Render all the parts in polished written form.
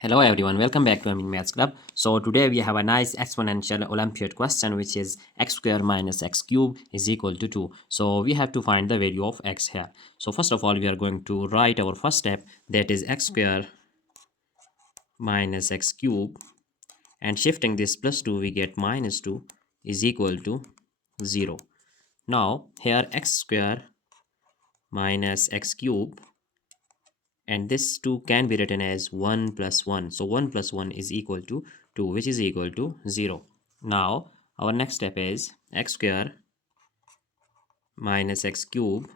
Hello everyone, welcome back to Maths Club. So today we have a nice exponential Olympiad question, which is x square minus x cube is equal to 2. So we have to find the value of x here. So first of all, we are going to write our first step, that is x square minus x cube, and shifting this plus 2 we get minus 2 is equal to 0. Now here x square minus x cube, and this 2 can be written as 1 plus 1. So 1 plus 1 is equal to 2, which is equal to 0. Now our next step is x square minus x cube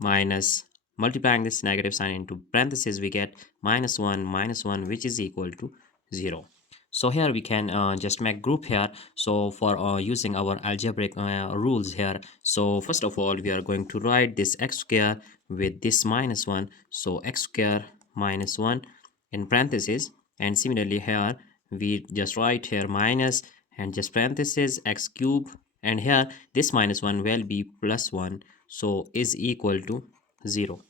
minus, multiplying this negative sign into parentheses, we get minus 1, which is equal to 0. So here we can just make group here. So for using our algebraic rules here, so first of all we are going to write this x square with this minus 1, so x square minus 1 in parentheses, and similarly here we just write here minus and just parentheses x cube, and here this minus 1 will be plus 1, so is equal to 0.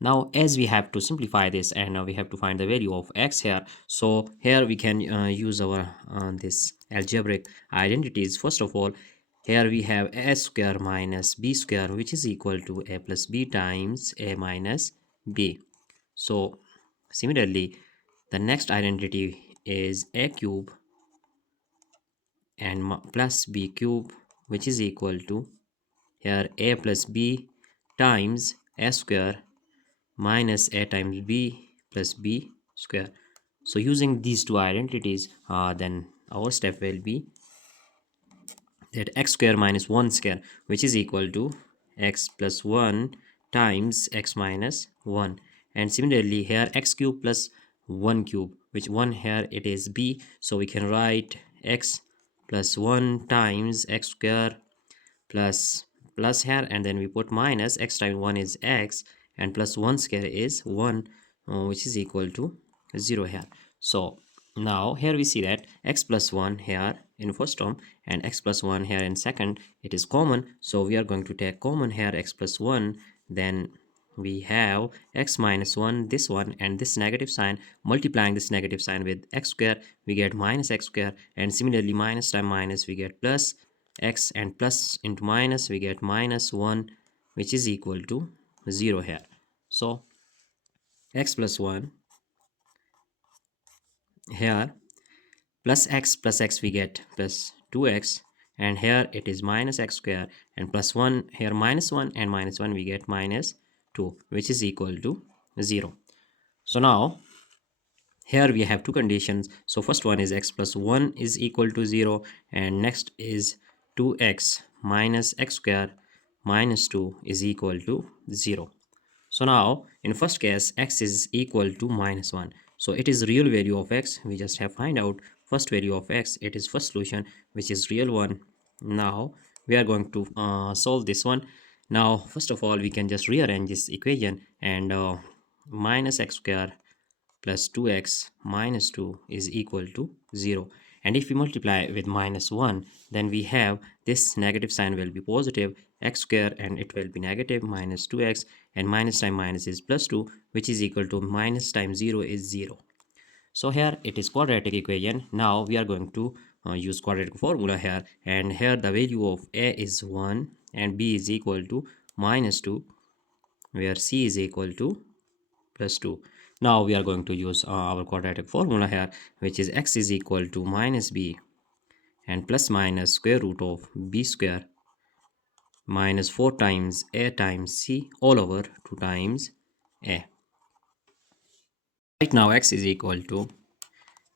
Now as we have to simplify this, and now we have to find the value of x here, so here we can use our this algebraic identities. First of all, here we have a square minus b square, which is equal to a plus b times a minus b. So similarly, the next identity is a cube and plus b cube, which is equal to here a plus b times a square minus a times b plus b square. So using these two identities, then our step will be that x square minus 1 square, which is equal to x plus 1 times x minus 1. And similarly here x cube plus 1 cube, which 1 here it is b, so we can write x plus 1 times x square plus here, and then we put minus x times 1 is x, and plus 1 square is 1, which is equal to 0 here. So now here we see that x plus 1 here in first term and x plus 1 here in second, it is common, so we are going to take common here x plus 1, then we have x minus 1, this one, and this negative sign, multiplying this negative sign with x square we get minus x square, and similarly minus times minus we get plus x, and plus into minus we get minus 1, which is equal to 0 here. So x plus 1 here plus x we get plus 2x, and here it is minus x square, and plus 1 here minus 1, and minus 1 we get minus 2, which is equal to 0. So now here we have two conditions. So first one is x plus 1 is equal to 0, and next is 2x minus x square minus 2 is equal to 0. So now in first case x is equal to minus 1, so it is real value of x. We just have find out first value of x, it is first solution, which is real one. Now we are going to solve this one. Now first of all we can just rearrange this equation, and minus x square plus 2x minus 2 is equal to 0. And if we multiply with minus 1, then we have this negative sign will be positive, x square, and it will be negative minus 2x, and minus times minus is plus 2, which is equal to minus times 0 is 0. So here it is quadratic equation. Now we are going to use quadratic formula here, and here the value of a is 1 and b is equal to minus 2, where c is equal to plus 2. Now we are going to use our quadratic formula here, which is x is equal to minus b and plus minus square root of b square minus 4 times a times c all over 2 times a. Right now x is equal to,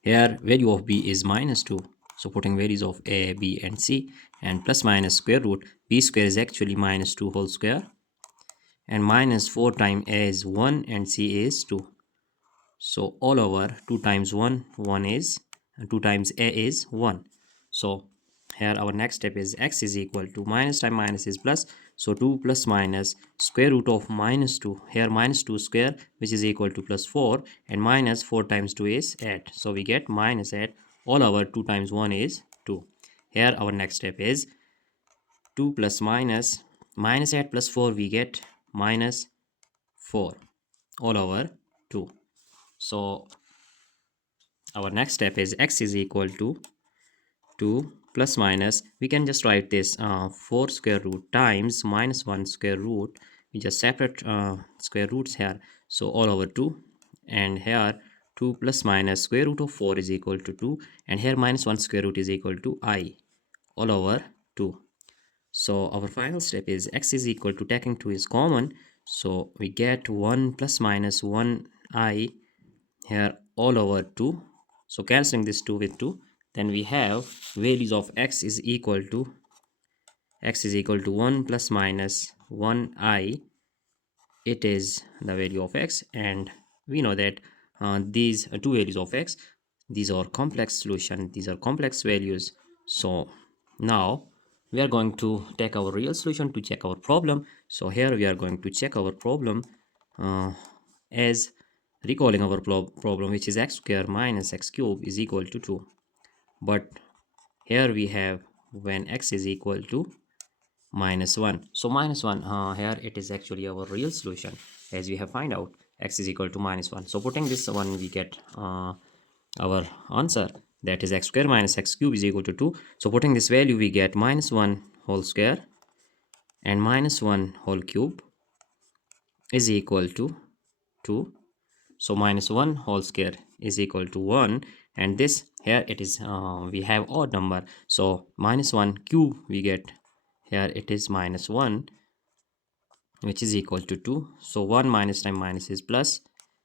here value of b is minus 2, so putting values of a, b, and c, and plus minus square root b square is actually minus 2 whole square, and minus 4 times a is 1 and c is 2. So all over 2 times 1 is 2 times a is 1. So here our next step is x is equal to minus times minus is plus, so 2 plus minus square root of minus 2, here minus 2 square, which is equal to plus 4, and minus 4 times 2 is 8, so we get minus 8 all over 2 times 1 is 2. Here our next step is 2 plus minus 8 plus 4, we get minus 4 all over 2. So our next step is x is equal to 2 plus minus, we can just write this 4 square root times minus 1 square root. We just separate square roots here, so all over 2, and here 2 plus minus square root of 4 is equal to 2, and here minus 1 square root is equal to I all over 2. So our final step is x is equal to, taking 2 is common, so we get 1 plus minus 1I here all over 2. So cancelling this 2 with 2, then we have values of x is equal to 1 plus minus 1I. It is the value of x, and we know that these two values of x, these are complex solution, these are complex values. So now we are going to take our real solution to check our problem. So here we are going to check our problem as recalling our problem, which is x square minus x cube is equal to 2. But here we have when x is equal to minus 1. So minus 1, here it is actually our real solution, as we have find out x is equal to minus 1. So putting this one, we get our answer, that is x square minus x cube is equal to 2. So putting this value, we get minus 1 whole square and minus 1 whole cube is equal to 2. So minus 1 whole square is equal to 1, and this here it is we have odd number, so minus 1 cube we get here, it is minus 1, which is equal to 2. So 1 minus time minus is plus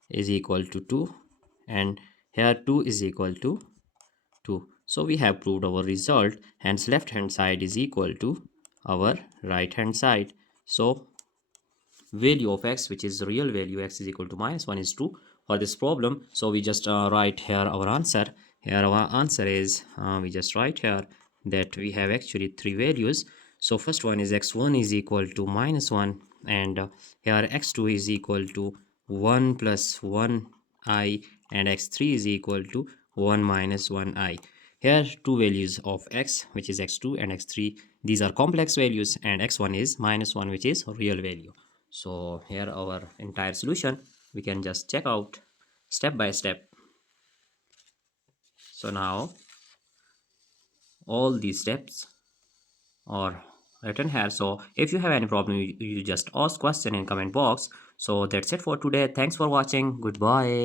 is equal to 2, and here 2 is equal to 2. So we have proved our result, hence left hand side is equal to our right hand side. So value of x, which is real value, x is equal to minus 1, is true for this problem. So we just write here our answer. Here our answer is we just write here that we have actually three values. So first one is x1 is equal to minus 1, and here x2 is equal to 1 plus 1I, and x3 is equal to 1 minus 1I. Here two values of x, which is x2 and x3, these are complex values, and x1 is minus 1, which is real value. So here our entire solution, we can just check out step by step. So now all these steps are written here. So if you have any problem, you just ask question in comment box. So that's it for today. Thanks for watching. Goodbye.